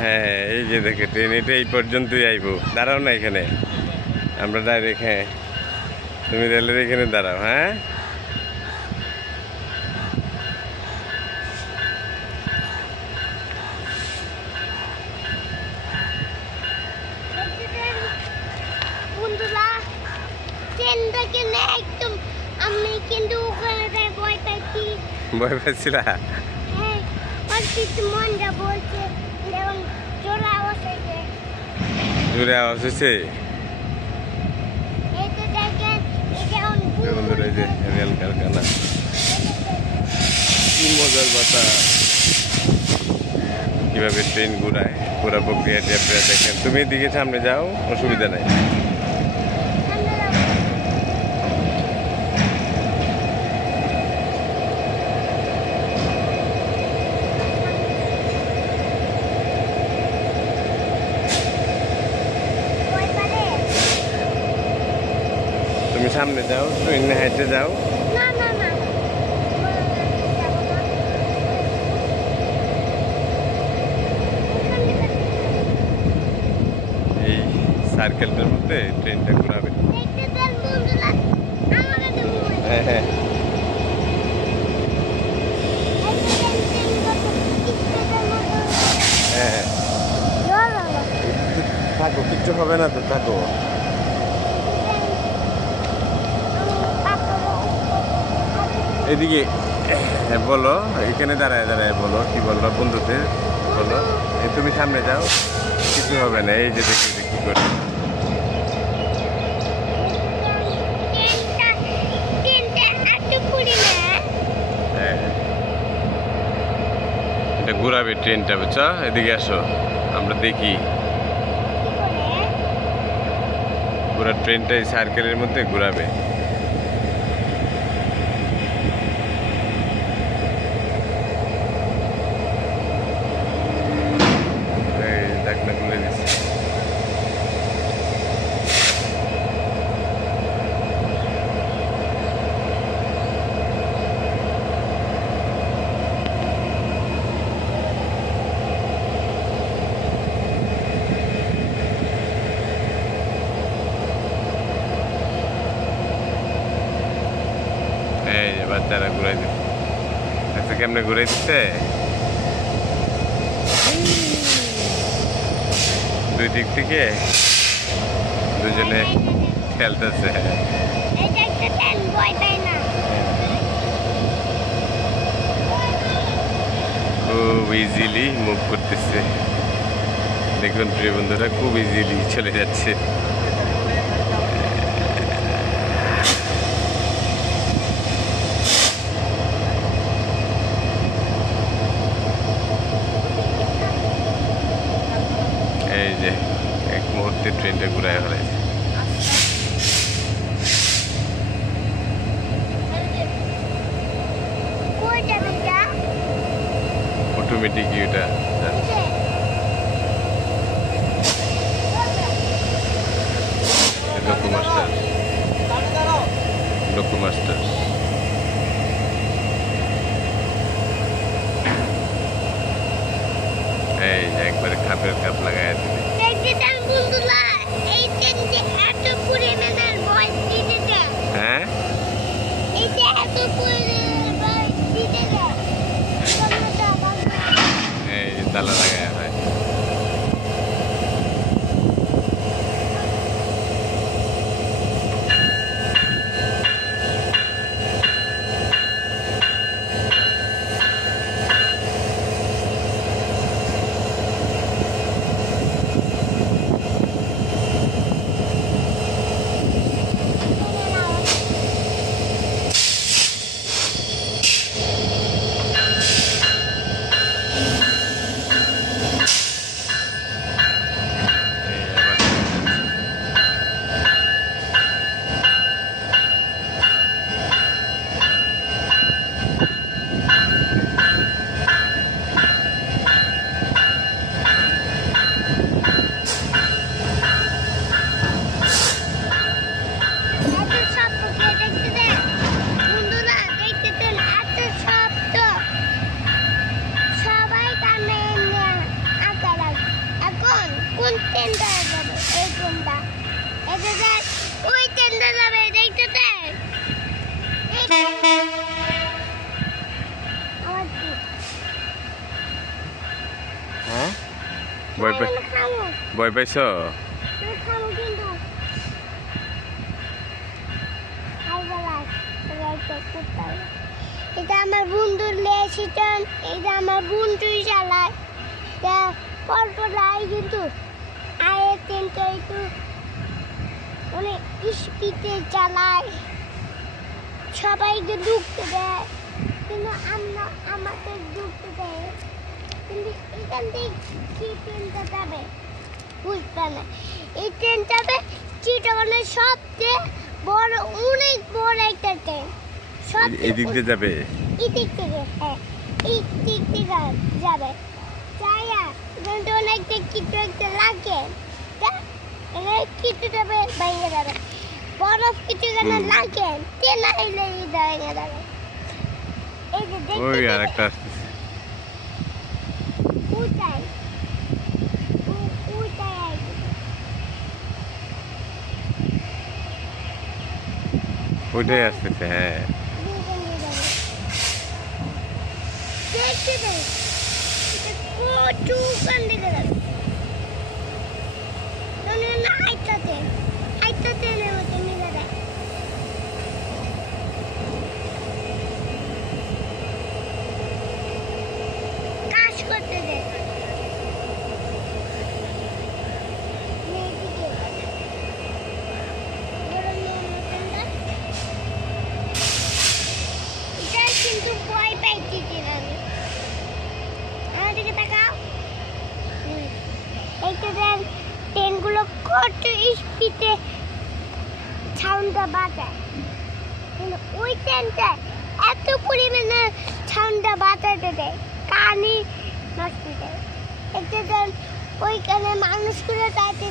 হ্যাঁ এই যে দেখে ট্রেন এটা এই পর্যন্তই আইব। দাঁড়াও না এখানে, আমরা ডাইরেক্ট। হ্যাঁ তুমি রেলের এখানে দাঁড়াও। হ্যাঁ ভয় পাচ্ছিলা? জোরে আওয়াজ হয়েছে। বন্ধুরা এই যে রেল কারখানা, কি মজার বাতাস, কিভাবে ট্রেন ঘুরায়, পুরো প্রক্রিয়াটি আপনারা দেখেন। তুমি এদিকে সামনে যাও, অসুবিধা নাই। তুমি সামনে যাও, ট্রেনে হেঁটে যাও। এই সার্কেলটার মধ্যে ট্রেনটা ঘুরাবে। হ্যাঁ হ্যাঁ হ্যাঁ থাকো, কিচ্ছু হবে না তো, থাকো। এদিকে বলো, এখানে দাঁড়ায় দাঁড়ায় বলো, কি বললো বন্ধুদের বলো। তুমি সামনে যাও, কিছু হবে না। এই যে দেখি কি করে এটা ঘুরাবে ট্রেনটা, বুঝছো? এদিকে আসো, আমরা দেখি পুরো ট্রেনটা এই সার্কেলের মধ্যে ঘুরাবে। বাচ্চারা ঘুরাই দিচ্ছে, আচ্ছা কেমনে ঘুরাই দিচ্ছে, দুই দিক থেকে দুজনে খেলতেছে। খুব ইজিলি মুভ করতেছে, দেখুন প্রিয় বন্ধুরা, খুব ইজিলি চলে যাচ্ছে। এই যে এক মুহূর্তে ট্রেনটা ঘুরায় ফেলেছে। অটোমেটিক এটা লোকোমাস্টার, লোকোমাস্টার। এই একবারে খাপের খাপ লাগাই দিবে। হ্যাঁ এই তালা লাগায় হয়। ট্রেনটা যাবে, এই ট্রেনটা এটা যায়, ওই ট্রেনটা যাবে, দেখতে দেন আমার কি হ্যাঁ ভয় পাই খামো ভয় পাইছ খামো কিন্তু এটা আমার বন্ধুর লেসিটন, এটা আমার বন্ধুই চালায়, পরপর আয় কিন্তু আয়ের ট্রেনটা একটু অনেক স্পিডে চালায়, সবাইকে ঢুকতে দেয় কিন্তু আমরা আমাদের ঢুকতে দেয়, কিন্তু এখান থেকে কি ট্রেনটা যাবে বুঝবে না। এই ট্রেন যাবে চিটাগনের সবচেয়ে বড়, অনেক বড় একটা ট্রেন, এদিক দিয়ে যাবে, এদিক থেকে, হ্যাঁ এই দিক থেকে যাবে, যাইয়া কিন্তু অনেক কিছু একটা লাগে, কিছু যাবে ভেঙে যাবে, বরফ কিছু যেন লাগে ট্রেন আইলে ভেঙে যাবে। এই যে ওই দেখতে আর একটা আসতেছে উঠাই উঠাই আইছে, ওইটাই আসতেছে। হ্যাঁ দেখতে দেখ কত কান দিকে যাবে, না আইতাতে আইতাতে নেমে তুমি দাদা কাজ করতে দে, এটা কিন্তু ভয় পাইতেছি না আমি, আমার দিকে তাকাও, এইটা দেন ট্রেনগুলো কত স্পিডে সাউন্ডটা বাজায়, কিন্তু ওই ট্রেনটা এত পরিমাণে সাউন্ডটা বাজাতে দেয় কানে নষ্ট দেয়, এটা দেন ওইখানে মানুষগুলো যাইতে